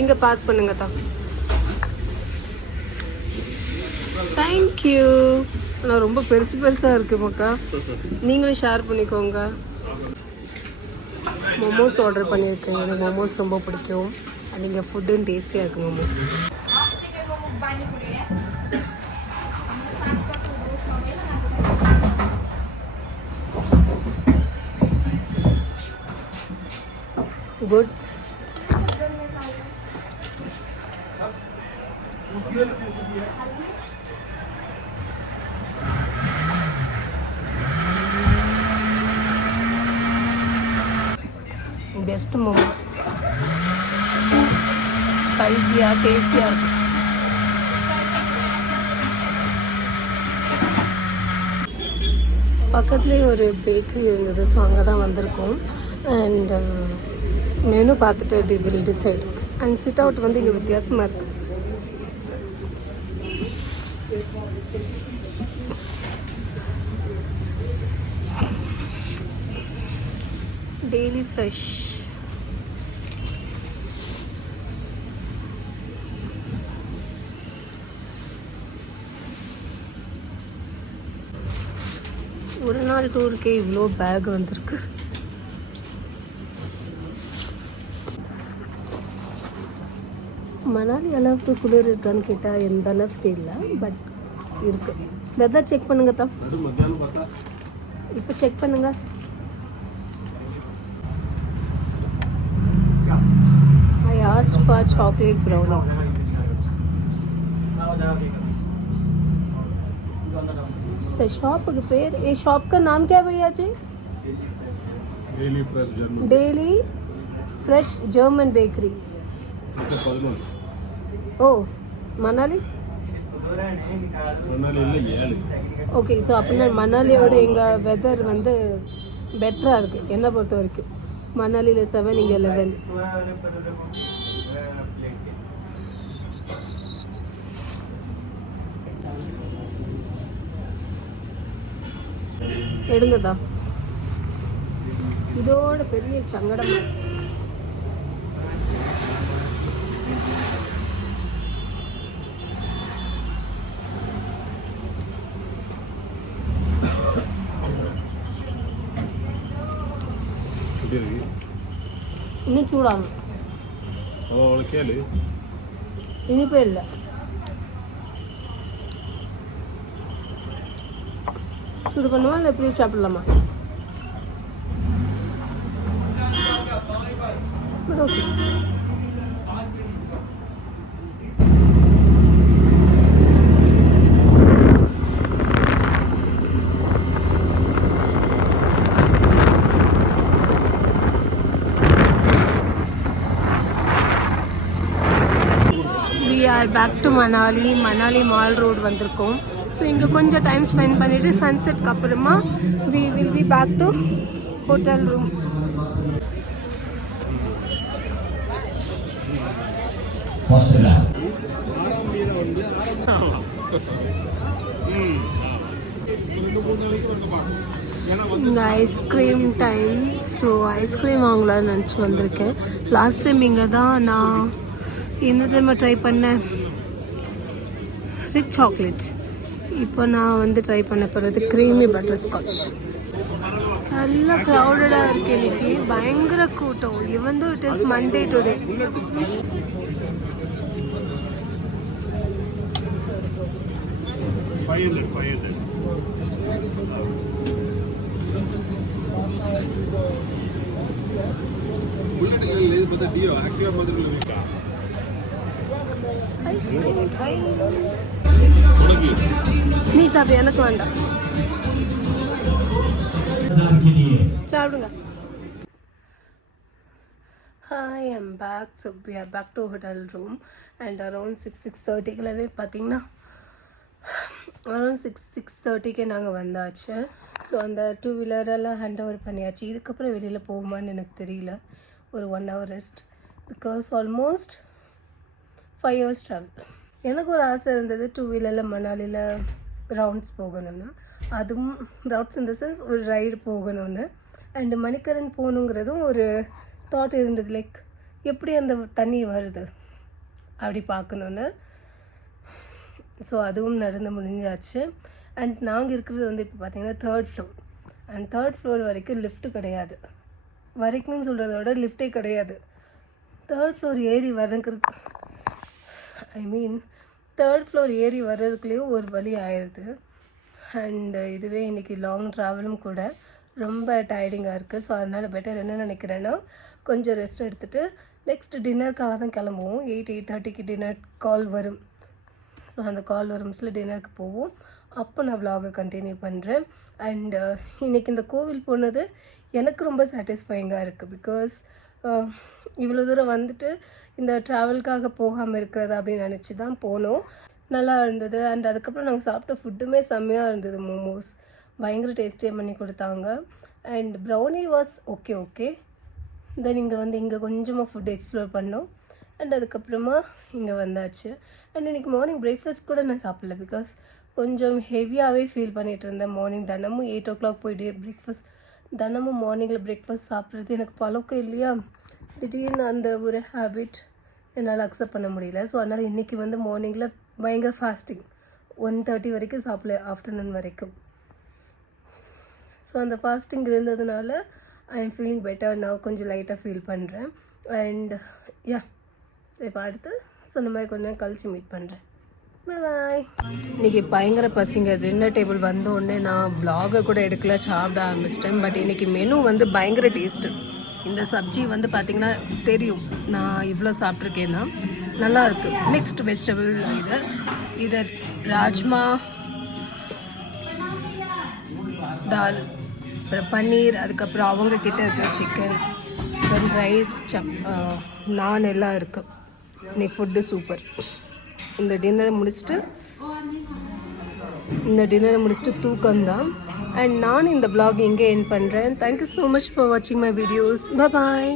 இங்கே பாஸ் பண்ணுங்க தான். தேங்க்யூ. நான் ரொம்ப பெருசு பெருசாக இருக்கு மக்கா. நீங்களும் ஷேர் பண்ணிக்கோங்க. மோமோஸ் ஆர்டர் பண்ணியிருக்கேன். எனக்கு மோமோஸ் ரொம்ப பிடிக்கும். நீங்கள் ஃபுட்டும் டேஸ்டியாக இருக்குது மோமோஸ். குட். பெஸ்ட் மோமோ. ஸ்பைசியாக டேஸ்டியாக இருக்கும். பக்கத்துலேயே ஒரு பேக்கரி இருந்தது. ஸோ அங்கே தான் வந்திருக்கோம். அண்ட் மெனு பார்த்துட்டு they will decide. And sit out வந்து இங்கே வித்தியாசமாக இருக்குது. Daily fresh. ஒரு நாள் டூருக்கே இவ்வளோ பேக் வந்திருக்கு. மணாலி அளவுக்கு குளிர் இருக்கான்னு கேட்டால் எந்த அளவுக்கு இல்லை, பட் இருக்கு. வெதர் செக் பண்ணுங்க தான். இப்போ செக் பண்ணுங்க. I asked for chocolate brownie. The shop के पेड़, ये शॉप का नाम क्या है भैया जी? Daily fresh German bakery. Oh Manali okay. So அப்படின்னா மணாலியோட எங்கள் வெதர் வந்து பெட்டராக இருக்குது என்னை பொறுத்த வரைக்கும். மணாலியில் 7, இங்கே 11. எடுங்கதா. இதோட பெரிய சங்கடம் இன்னும் சூடாகும். இனிப்பே இல்லை. சூடு பண்ணுவா இல்லை எப்படி சாப்பிடலாமா? Okay. Back to Manali mall road வந்திருக்கோம். ஸோ இங்கே கொஞ்சம் டைம் ஸ்பெண்ட் பண்ணிவிட்டு சன்செட்க்கு அப்புறமா we will be back to hotel room. இங்கே ஐஸ்கிரீம் டைம். ஸோ ஐஸ்கிரீம் வாங்கலாம்னு நினச்சி வந்திருக்கேன். லாஸ்ட் டைம் இங்கே தான் நான் இந்த டைம் ட்ரை பண்ணேன் ரிச் சாக்லேட்ஸ். இப்போ நான் வந்து ட்ரை பண்ண போகிறது க்ரீமி பட்டர் ஸ்காட்ச். நல்லா க்ரௌடடாக இருக்குது இன்னைக்கு. பயங்கர கூட்டம். Even though it is Monday today. நீ சாப்பிடு, எனக்கு வேண்டாம். சாப்பிடுங்க. Hi, I'm back. So we are back to hotel room. And around 6:30க்குள்ளவே பார்த்தீங்கன்னா அரௌண்ட் 6:30க்கே நாங்கள் வந்தாச்சு. ஸோ அந்த 2 வீலரெல்லாம் ஹேண்ட் ஓவர் பண்ணியாச்சு. இதுக்கப்புறம் வெளியில் போகுமான்னு எனக்கு தெரியல. ஒரு 1 hour rest. Because almost 5 hours travel. எனக்கு ஒரு ஆசை இருந்தது 2 வீலரில் மணாலியில் ரவுண்ட்ஸ் போகணும்னா. அதுவும் ரவுண்ட்ஸ் இந்த சென்ஸ் ஒரு ரைடு போகணும்னு. அண்டு மணிக்கரன் போகணுங்கிறதும் ஒரு தாட் இருந்தது. லைக் எப்படி அந்த தண்ணி வருது அப்படி பார்க்கணுன்னு. ஸோ அதுவும் நடந்து முடிஞ்சாச்சு. அண்ட் நாங்கள் இருக்கிறது வந்து இப்போ பார்த்தீங்கன்னா 3rd floor. And 3rd floor வரைக்கும் லிஃப்ட்டு கிடையாது. வரைக்கும்னு சொல்கிறத விட லிஃப்ட்டே கிடையாது. 3rd ஃப்ளோர் ஏறி வர்றதுக்கு தேர்ட் ஃப்ளோர் ஏறி வர்றதுக்குள்ளேயும் ஒரு வழி ஆயிடுது. அண்ட் இதுவே இன்றைக்கி லாங் ட்ராவலும் கூட ரொம்ப டயர்டிங்காக இருக்குது. ஸோ அதனால் பெட்டர் என்ன நினைக்கிறேன்னா கொஞ்சம் ரெஸ்ட் எடுத்துகிட்டு நெக்ஸ்ட் டின்னருக்காக தான் கிளம்புவோம். 8:30க்கு டின்னர் கால் வரும். ஸோ அந்த கால் வரும்ஸில் டின்னருக்கு போவோம். அப்போ நான் vlog கண்டினியூ பண்ணுறேன். அண்ட் இன்றைக்கி இந்த கோவில் போனது எனக்கு ரொம்ப சாட்டிஸ்ஃபைங்காக இருக்குது. பிகாஸ் இவ்வளோ தூரம் வந்துட்டு இந்த ட்ராவலுக்காக போகாமல் இருக்கிறதா அப்படின்னு நினச்சி தான் போனோம். நல்லா இருந்தது. அண்ட் அதுக்கப்புறம் நாங்கள் சாப்பிட்ட ஃபுட்டுமே செம்மையாக இருந்தது. மோமோஸ் பயங்கர டேஸ்டியாக பண்ணி கொடுத்தாங்க. And brownie was okay. Then இங்கே கொஞ்சமாக ஃபுட் எக்ஸ்ப்ளோர் பண்ணோம். அண்ட் அதுக்கப்புறமா இங்கே வந்தாச்சு. அண்ட் இன்றைக்கி மார்னிங் பிரேக்ஃபாஸ்ட் கூட நான் சாப்பிடல. பிகாஸ் கொஞ்சம் ஹெவியாகவே ஃபீல் பண்ணிகிட்டு இருந்தேன். மார்னிங் தினமும் 8 o'clock போய்ட்டு பிரேக்ஃபாஸ்ட் தினமும் மார்னிங்கில் பிரேக்ஃபாஸ்ட் சாப்பிட்றது எனக்கு பழக்கம் இல்லையா. திடீர்னு அந்த ஒரு ஹேபிட் என்னால் அக்செப்ட் பண்ண முடியல. ஸோ அதனால் இன்றைக்கி வந்து மார்னிங்கில் பயங்கர ஃபாஸ்டிங் 1:30 வரைக்கும் சாப்பிடல, ஆஃப்டர்நூன் வரைக்கும். ஸோ அந்த ஃபாஸ்டிங் இருந்ததுனால ஐ எம் ஃபீலிங் பெட்டர். நான் கொஞ்சம் லைட்டாக ஃபீல் பண்ணுறேன். அண்ட் இப்போ அடுத்து சொன்ன மாதிரி கொஞ்சம் கழிச்சு மீட் பண்ணுறேன். பாய். இன்றைக்கி பயங்கர பசிங்க. டின்னர் டேபிள் வந்தோடனே நான் vlog கூட எடுக்கல, சாப்பிட ஆரம்பிச்சிட்டேன். பட் இன்றைக்கி மெனு வந்து பயங்கர டேஸ்ட்டு. இந்த சப்ஜி வந்து பார்த்திங்கன்னா தெரியும் நான் இவ்வளோ சாப்பிட்ருக்கேன்னா. நல்லா இருக்குது. மிக்ஸ்டு வெஜிடபிள் இது ராஜ்மா தால், அப்புறம் பன்னீர், அதுக்கப்புறம் அவங்கக்கிட்ட இருக்க சிக்கன், தென் ரைஸ், நான் எல்லாம் இருக்குது. இன்னைக்கு ஃபுட்டு சூப்பர். இந்த டின்னரை முடிச்சுட்டு தூக்கம்தான். அண்ட் நான் இந்த vlog இங்கே எண்ட் பண்ணுறேன். தேங்க்யூ ஸோ மச் ஃபார் வாட்சிங் மை வீடியோஸ். பாய்.